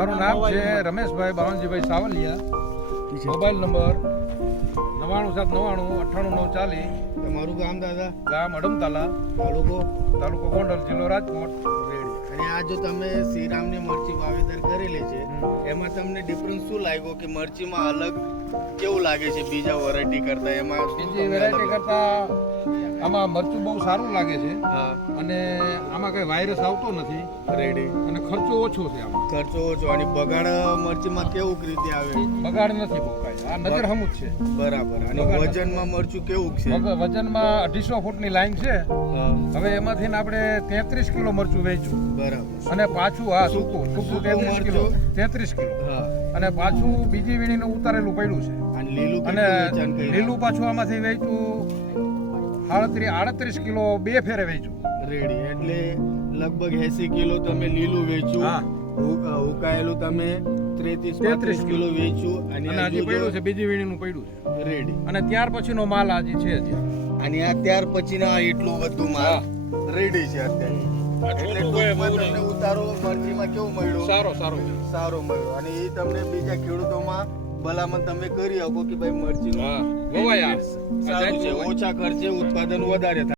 મારું નામ છે રમેશભાઈ બાવનજીભાઈ સાવલિયા. Mobile number 9799989940. તમારું ગામ દાદા? ગામ અડમતાલા, તાલુકો ગોંડલ, જિલ્લો રાજકોટ. અને આ જો તમે શ્રીરામની મરચી વાવેતર કરેલી છે એમાં તમને ડિફરન્સ શું લાગ્યો કે મરચીમાં અલગ કેવું લાગે છે બીજા વેરાયટી કરતા? એમાં બીજી વેરાયટી કરતા આમાં મરચું બહુ સારું લાગે છે હા અને આમાં કઈ વાયરસ આવતો નથી રેડી. અને ખર્ચો ઓછો છે. આમાં ખર્ચો ઓછો અને બગાડ મરચીમાં કેવું રીતે આવે? બગાડ નથી બહુ કાંઈ. આ નજર હમું જ છે. બરાબર. અને વજનમાં મરચું કેવું છે? વજનમાં 250 ફૂટની લાઈન છે. હા હવે એમાંથી આપણે 33 કિલો મરચું વેચ્યું બરાબર. અને પાછું સૂકું 33 કિલો 33 કિલો હા અને પાછું બીજી વીણીનું ઉતારેલું પડ્યું છે. અને લીલું અને કેટલું વેચાણ કર્યું? લીલું પાછું આમાંથી વેચ્યું 38 કિલો 2 ફેરે વેચ્યું. રેડી. એટલે લગભગ 80 કિલો તમે લીલું વેચ્યું. હા. ઉકાયેલું તમે 33 કિલો વેચ્યું. અને હજી પડ્યું છે, બીજી વીણીનું પડ્યું છે. રેડી. અને ત્યાર પછીનો માલ હજી છે હજી. અને આ ત્યાર પછીના એટલું બધું માલ રેડી છે અત્યારે. એટલે ટૂંકમાં તમને ઉતારો મરચીમાં કેવું મળ્યું? સારો મળ્યો. અને એ તમને બીજા ખેડૂતોમાં ભલામણ તમે કરી શકો કે ભાઈ મરચીનું વવાય આ. સારું છે, ઓછા ખર્ચે ઉત્પાદન વધારે થાય.